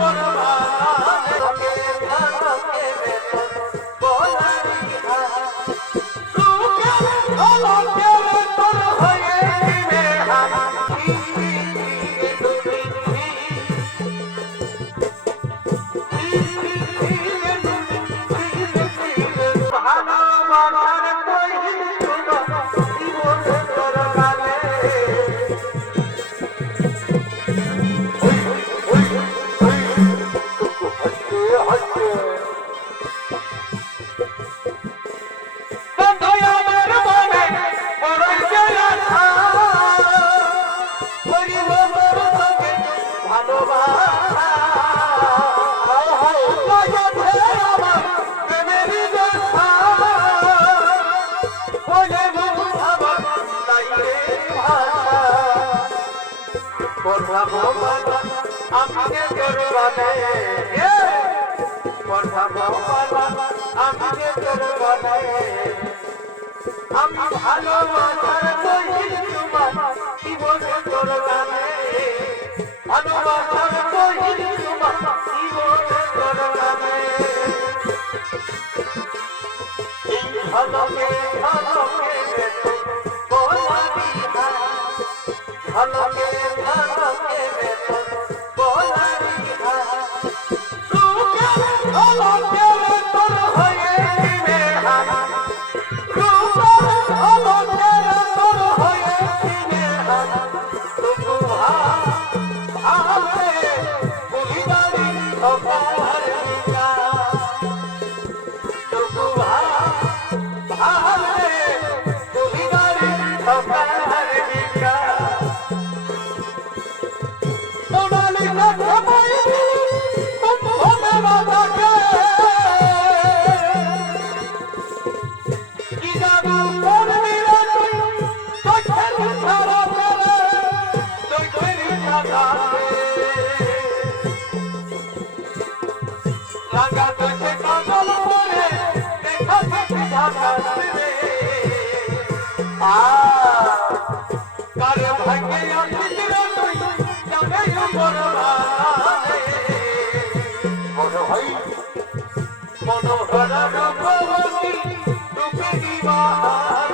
foram lá. Mohammad আপনি কোরবানে কথা মোহাম্মদ আপনি কোরবানে আমি ভালো মানার কই তোমার জীবন কোরবানে ভালো মানার কই তোমার জীবন কোরবানে Hello?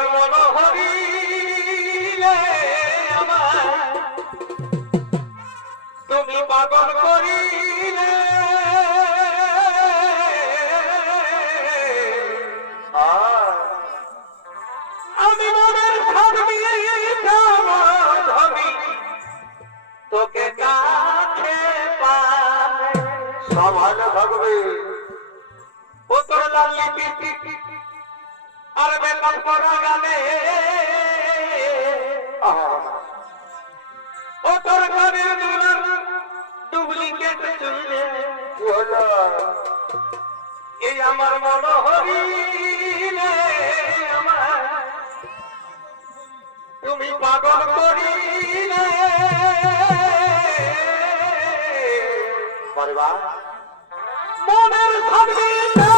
তোমার মন হরিলে আমার। তুমি পাগল করিলে আমি মনের ধর্মী ধর্মী তোকে কাছে পাবে সমান ও তোর লাল আর বেলা পরাগালে। এই আমার মনো হরি আমার। তুমি পাগল করিলে পরিবার মনের ভাবি না।